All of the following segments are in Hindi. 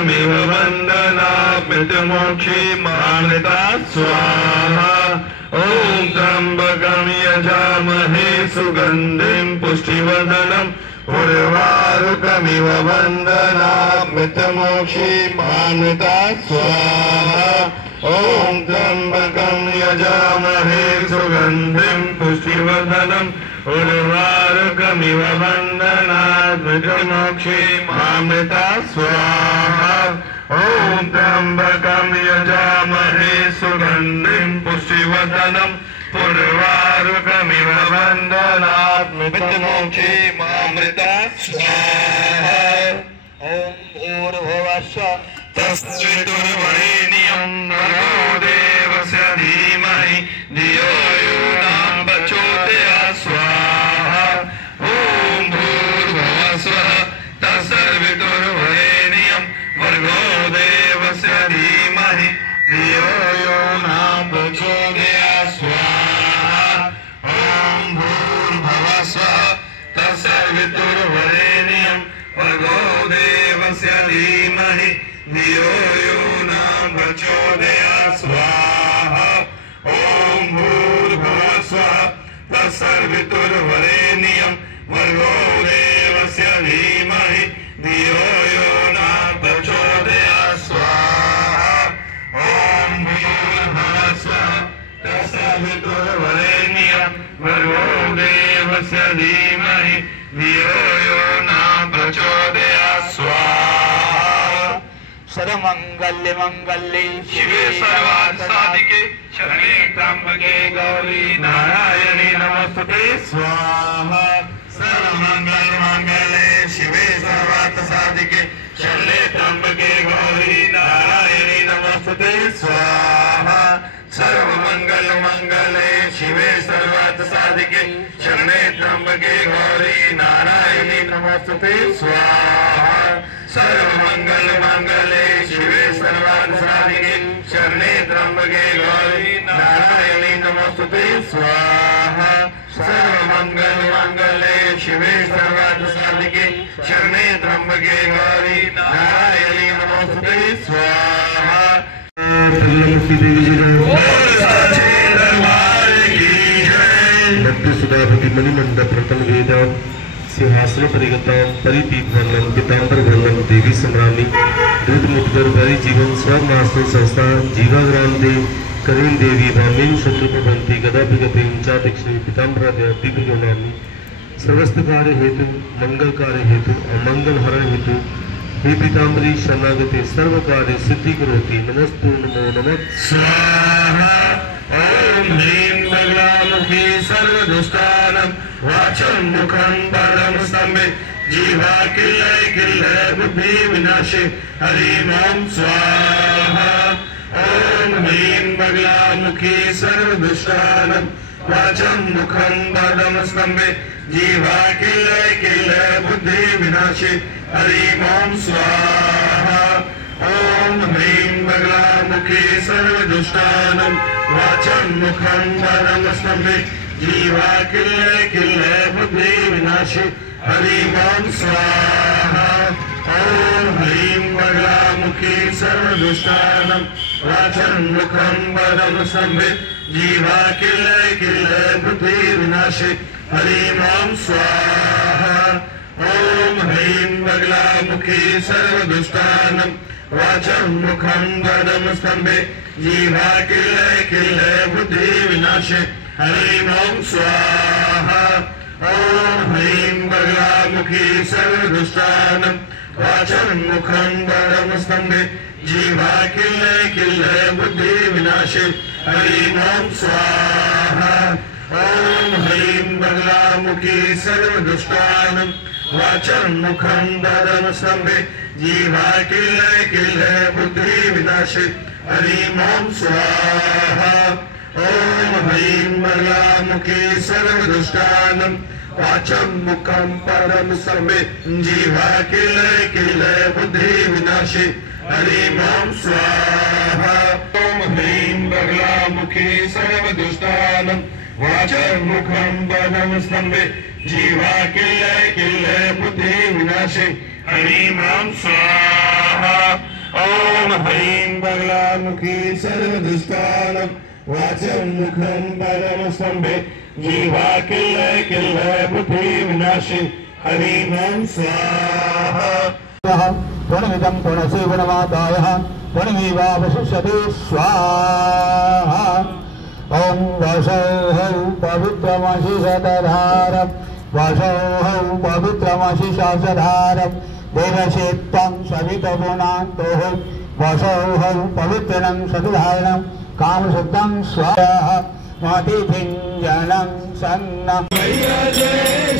वारुकमिव वन्दनामृतमोक्षी मामृता स्वाहा ॐ त्र्यम्बकं यजामहे सुगन्धिं पुष्टिवर्धनम् उर्वारुकमिव वन्दनामृतमोक्षी मामृता स्वाहा ॐ त्र्यम्बकं यजामहे सुगन्धिं पुष्टिवर्धनम् उर्वारुकमिव वन्दनामृतमोक्षी मामृता स्वाहा ॐ त्र्यम्बकं यजामहे सुगन्धिं पुष्टिवर्धनम् उर्वारुकमिव वन्दनामृतमोक्षी मामृता स्वाहा ॐ भूर्भुवस्सुः तस्वितुर्वरेण्यं भर्गो देवस्य धीमहि धियो यो न प्रचोदयात् स्वाहा ॐ भूर्भुवस्सुः तस्वितुर्वरेण्यं भर्गो देवस्य धीमहि धियो यो न प्रचोदयात् स्वाहा ॐ भूर्भुवस्सुः तस्वितुर्वरेण्यं भर्गो देवस्य धीमहि धियो यो न प्रचोदयात् स्वाहा ॐ भूर्भुवस्सुः तत्सवितुर्वरेण्यं भर्गो देवस्य धीमहि धियो यो न प्रचोदयात् स्वाहा ॐ भूर्भुवस्सुः तत्सवितुर्वरेण्यं भर्गो देवस्य धीमहि धियो यो न प्रचोदयात् स्वाहा सर्वमंगल्य मंगल्ये शिवे सर्वार्थ साधिके शरणे त्र्यंबके गौरी नारायणी नमोस्तुते स्वाहा सर्वमंगल मंगले शिवे सर्वार्थ साधिके शरणे त्र्यंबके गौरी नारायणी नमोस्तुते स्वाहा सर्वमंगल मंगले शिवे सर्वार्थ साधिके शरणे त्र्यंबके गौरी नारायणी नमोस्तुते स्वाहा सर्वमंगल मंगले शिवे सर्वार्थ साधिके शरणे त्र्यंबके गौरी नारायणी नमोस्तुते स्वाहा सर्वमंगल मंगले शिवे सर्वार्थ साधिके शरणे त्र्यंबके गौरी नारायणी नमोस्तुते स्वाहा भक्ति सुधापति मणिमंडल प्रथम वेद सिंहासन परिगतां परिपीठवर्णं पीताम्बरवर्णं देवी सम्राणी दूतमुद्गर भरी जीवन स्वमास्तु संस्था जीवाग्रांते करीं देवी भामेन शत्रुभवन्ति गदाभिगतिं चातिक्षे पीताम्बरादया दिव्यगौणानि सर्वस्त कार्य हेतु मंगल कार्य हेतु अमंगल हरण हेतु हे पीताम्बरी शरणागते सर्व कार्य सिद्धि करोति नमस्तु नमो नमः स्वाहा ॐ ह्रीं बगलामुखी सर्वदुष्टानं वाचं मुखं पदं स्तम्भे जीवा किल्लय किल्लय बुद्धि विनाशे हरिं ॐ स्वाहा ॐ ह्रीं बगलामुखी सर्वदुष्टानं वाचं मुखं पदं स्तम्भे जीवा किल्लय किल्लय बुद्धि विनाशे हरिं ॐ स्वाहा ॐ ह्रीं बगलामुखी सर्वदुष्टानं वाचं मुखं पदं स्तम्भे जीवा किल्लय किल्लय बुद्धि विनाशे हरिं ॐ स्वाहा ॐ ह्रीं बगलामुखी सर्वदुष्टानं वाचं मुखं पदं स्तम्भे जीवा किल्लय किल्लय बुद्धि विनाशे हरिं ॐ स्वाहा ॐ ह्रीं बगलामुखी सर्वदुष्टानं वाचं मुखं पदं स्तम्भे जीवा किल्लय किल्लय बुद्धि विनाशे हरिं ॐ स्वाहा ॐ ह्रीं बगलामुखी सर्वदुष्टानं वाचं मुखं पदं स्तम्भे जीवा किल्लय किल्लय बुद्धि विनाशे हरिं ॐ स्वाहा ॐ ह्रीं बगलामुखी सर्वदुष्टानं वाचं मुखं पदं स्तम्भे जीवा किल्लय किल्लय बुद्धि विनाशे हरिं ॐ स्वाहा ॐ ह्रीं बगलामुखी सर्वदुष्टानं वाचं मुखं पदं स्तम्भे जीवा किल्लय किल्लय बुद्धि विनाशे हरिं ॐ स्वाहा ॐ ह्रीं बगलामुखी सर्वदुष्टानं वाचं मुखं पदं स्तम्भे जीवा किल्लय किल्लय बुद्धि विनाशे हरिं ॐ स्वाहा ह्रीं बगलामुखी सर्वदुष्टानं वाचं मुखं परमस्तंभे जीवा किल्लय किल्लय बुद्धि विनाशी हरिं ओं स्वाहा पुनमिदं पुनसे गुणमादायः पुनमेवावशिष्यते स्वाहा ॐ वसौः पवित्रमशिषधारं वसौः पवित्रमशिषधारं देवशेत्तं सवितगुणान्तोः वसौः पवित्रं सतुधारणं कामशुद्धं स्वाहा मतिभिञ्जनं सन्नं Jai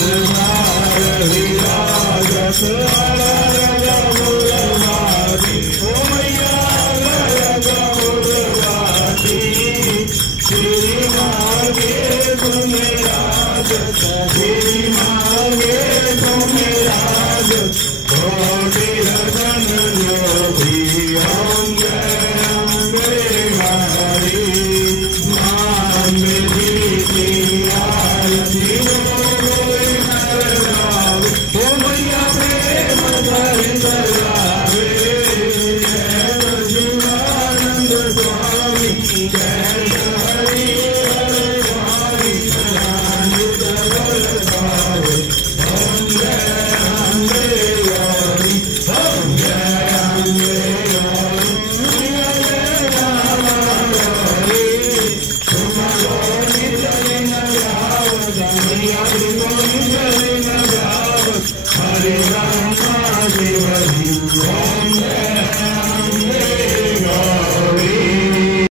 दरबार विराजत आला